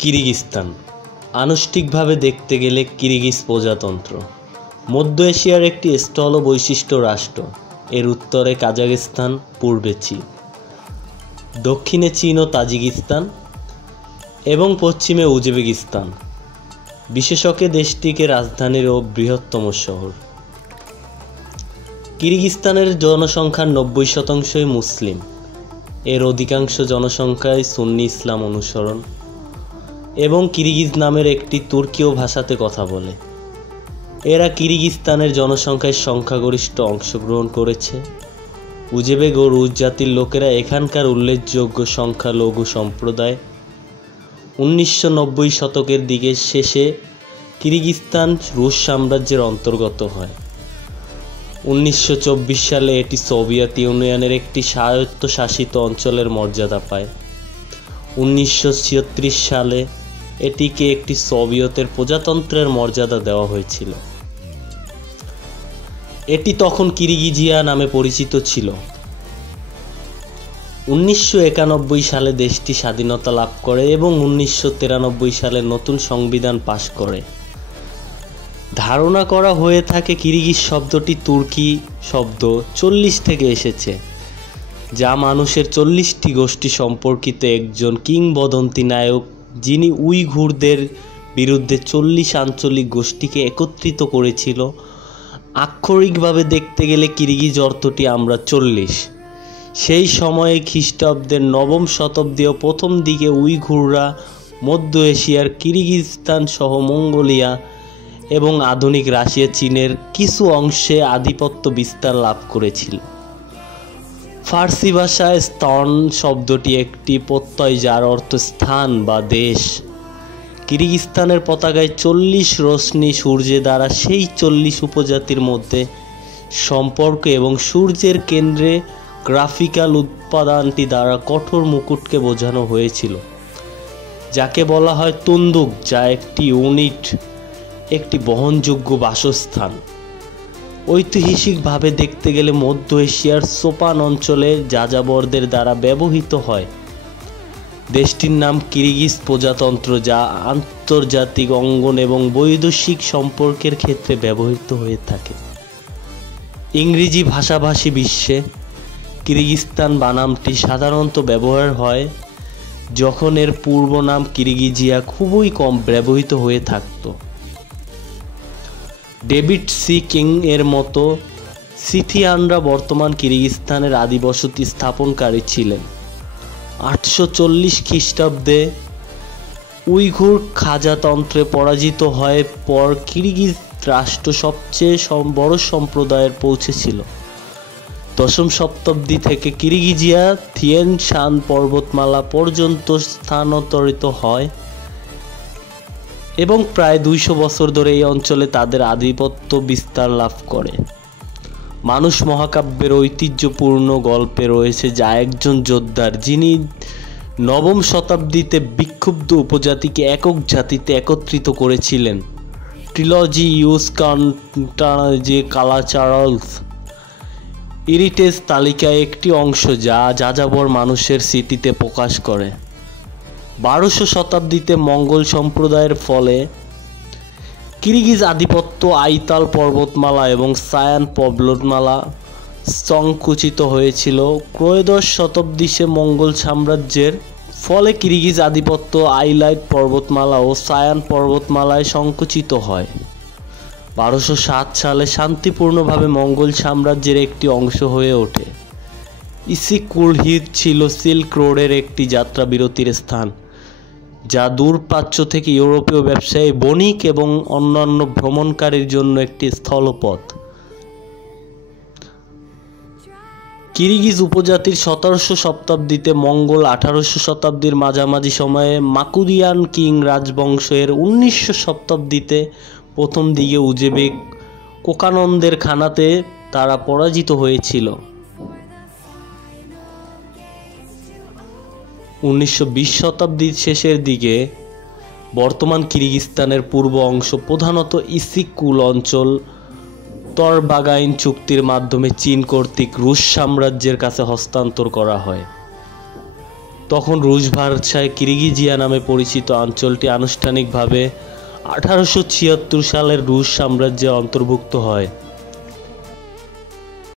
কিরগিজস্তান আনুষ্ঠানিকভাবে দেখতে গেলে কিরগিজ প্রজাতন্ত্র মধ্য এশিয়ার একটি স্থল বৈশিষ্ট্য রাষ্ট্র। এর উত্তরে কাজাখস্তান, পূর্বে চীন, দক্ষিণে চীন ও তাজিকিস্তান এবং পশ্চিমে উজবেকিস্তান। বিশেষকে দেশটিকে রাজধানীর ও বৃহত্তম শহর। কিরগিজস্তানের জনসংখ্যার 90% মুসলিম। এর অধিকাংশ জনসংখ্যাই সুন্নি ইসলাম অনুসরণ এবং কিরগিজ নামের একটি তুর্কীয় ভাষাতে কথা বলে। এরা কিরগিজস্তানের জনসংখ্যায় সংখ্যাগরিষ্ঠ অংশগ্রহণ করেছে। উজবেক ও রুশ জাতির লোকেরা এখানকার উল্লেখযোগ্য সংখ্যালঘু সম্প্রদায়। 1990 শতকের দিকে শেষে কিরগিজস্তান রুশ সাম্রাজ্যের অন্তর্গত হয়। 1924 সালে এটি সোভিয়েত ইউনিয়নের একটি স্বায়ত্তশাসিত অঞ্চলের মর্যাদা পায়। 1936 সালে এটিকে একটি সোভিয়েতের প্রজাতন্ত্রের মর্যাদা দেওয়া হয়েছিল। এটি তখন কিরগিজিয়া নামে পরিচিত ছিল। 1991 সালে দেশটি স্বাধীনতা লাভ করে এবং 1993 সালে নতুন সংবিধান পাশ করে। ধারণা করা হয়ে থাকে কিরগিজ শব্দটি তুর্কি শব্দ 40 থেকে এসেছে, যা মানুষের 40টি গোষ্ঠী সম্পর্কিত একজন কিংবদন্তি নায়ক, যিনি উইঘুরদের বিরুদ্ধে 40 আঞ্চলিক গোষ্ঠীকে একত্রিত করেছিল। আক্ষরিকভাবে দেখতে গেলে কিরগিজ অর্থটি আমরা 40। সেই সময়ে খ্রিস্টাব্দের 9ম শতাব্দীর প্রথম দিকে উইঘুররা মধ্য এশিয়ার কিরগিজস্তান সহ মঙ্গোলিয়া এবং আধুনিক রাশিয়া, চীনের কিছু অংশে আধিপত্য বিস্তার লাভ করেছিল। ফার্সি ভাষায় স্তান শব্দটি একটি প্রত্যয় যার অর্থ স্থান বা দেশ। কিরগিজস্তানের পতাকায় 40 রশ্মি সূর্যে দ্বারা সেই 40 উপজাতির মধ্যে সম্পর্ক এবং সূর্যের কেন্দ্রে গ্রাফিক্যাল উপাদানটি দ্বারা কঠোর মুকুটকে বোঝানো হয়েছিল, যাকে বলা হয় তুন্দুক, যা একটি ইউনিট, একটি বহনযোগ্য বাসস্থান। ঐতিহাসিকভাবে দেখতে গেলে মধ্য এশিয়ার সোপান অঞ্চলে যাযাবরদের দ্বারা ব্যবহৃত হয়। দেশটির নাম কিরগিজ প্রজাতন্ত্র, যা আন্তর্জাতিক অঙ্গন এবং বৈদেশিক সম্পর্কের ক্ষেত্রে ব্যবহৃত হয়ে থাকে। ইংরেজি ভাষাভাষী বিশ্বে কিরগিজস্তান বানামটি সাধারণত ব্যবহার হয় যখন এর পূর্ব নাম কিরগিজিয়া খুবই কম ব্যবহৃত হয়ে থাকত। ডেভিড সি কিং এর মতো সিথিয়ানরা বর্তমান কিরগিজস্তানের আদিবসতি স্থাপনকারী ছিলেন। 840 খ্রিস্টাব্দে উইঘুর খাজাতন্ত্রে পরাজিত হয়ে পর কিরগিজ রাষ্ট্র সবচেয়ে বড় সম্প্রদায়ের পৌঁছেছিল। 10ম শতাব্দী থেকে কিরগিজিয়া থিয়েন শান পর্বতমালা পর্যন্ত স্থানান্তরিত হয় এবং প্রায় 200 বছর ধরে এই অঞ্চলে তাদের আধিপত্য বিস্তার লাভ করে। মানুষ মহাকাব্যের ঐতিহ্যপূর্ণ গল্পে রয়েছে যা একজন যোদ্ধার, যিনি 9ম শতাব্দীতে বিক্ষুব্ধ উপজাতিকে একক জাতিতে একত্রিত করেছিলেন। ট্রিলজি ইউসকান্টাজে কালাচারালস ইরিটেজ তালিকায় একটি অংশ, যা যাযাবর মানুষের স্মৃতিতে প্রকাশ করে। 12শ শতাব্দীতে মঙ্গল সম্প্রদায়ের ফলে কিরগিজ আধিপত্য আইতাল পর্বতমালা এবং সায়ান পর্বতমালা সংকুচিত হয়েছিল। ত্রয়োদশ শতাব্দীতে মঙ্গল সাম্রাজ্যের ফলে কিরগিজ আধিপত্য আইলাইট পর্বতমালা ও সায়ান পর্বতমালায় সংকুচিত হয়। 1207 সালে শান্তিপূর্ণভাবে মঙ্গল সাম্রাজ্যের একটি অংশ হয়ে ওঠে। ইসিকুলহিদ ছিল সিল্ক রোডের একটি যাত্রা বিরতির স্থান, যা দূরপ্রাচ্য থেকে ইউরোপীয় ব্যবসায়ী, বণিক এবং অন্যান্য ভ্রমণকারীর জন্য একটি স্থলপথ। কিরগিজ উপজাতির 17শ শতাব্দীতে মঙ্গল, 18শ শতাব্দীর মাঝামাঝি সময়ে মাকুরিয়ান কিং রাজবংশ এর 19শ শতাব্দীতে প্রথম দিকে উজবেক কোকানদের খানাতে তারা পরাজিত হয়েছিল। 1920 শতাব্দীর শেষের দিকে বর্তমান কিরগিজস্তানের পূর্ব অংশ, প্রধানত ইসিকুল অঞ্চল, তরবাগাইন চুক্তির মাধ্যমে চীন কর্তৃক রুশ সাম্রাজ্যের কাছে হস্তান্তর করা হয়। তখন রুশ ভাষায় কিরগিজিয়া নামে পরিচিত অঞ্চলটি আনুষ্ঠানিকভাবে 1876 সালের রুশ সাম্রাজ্যে অন্তর্ভুক্ত হয়।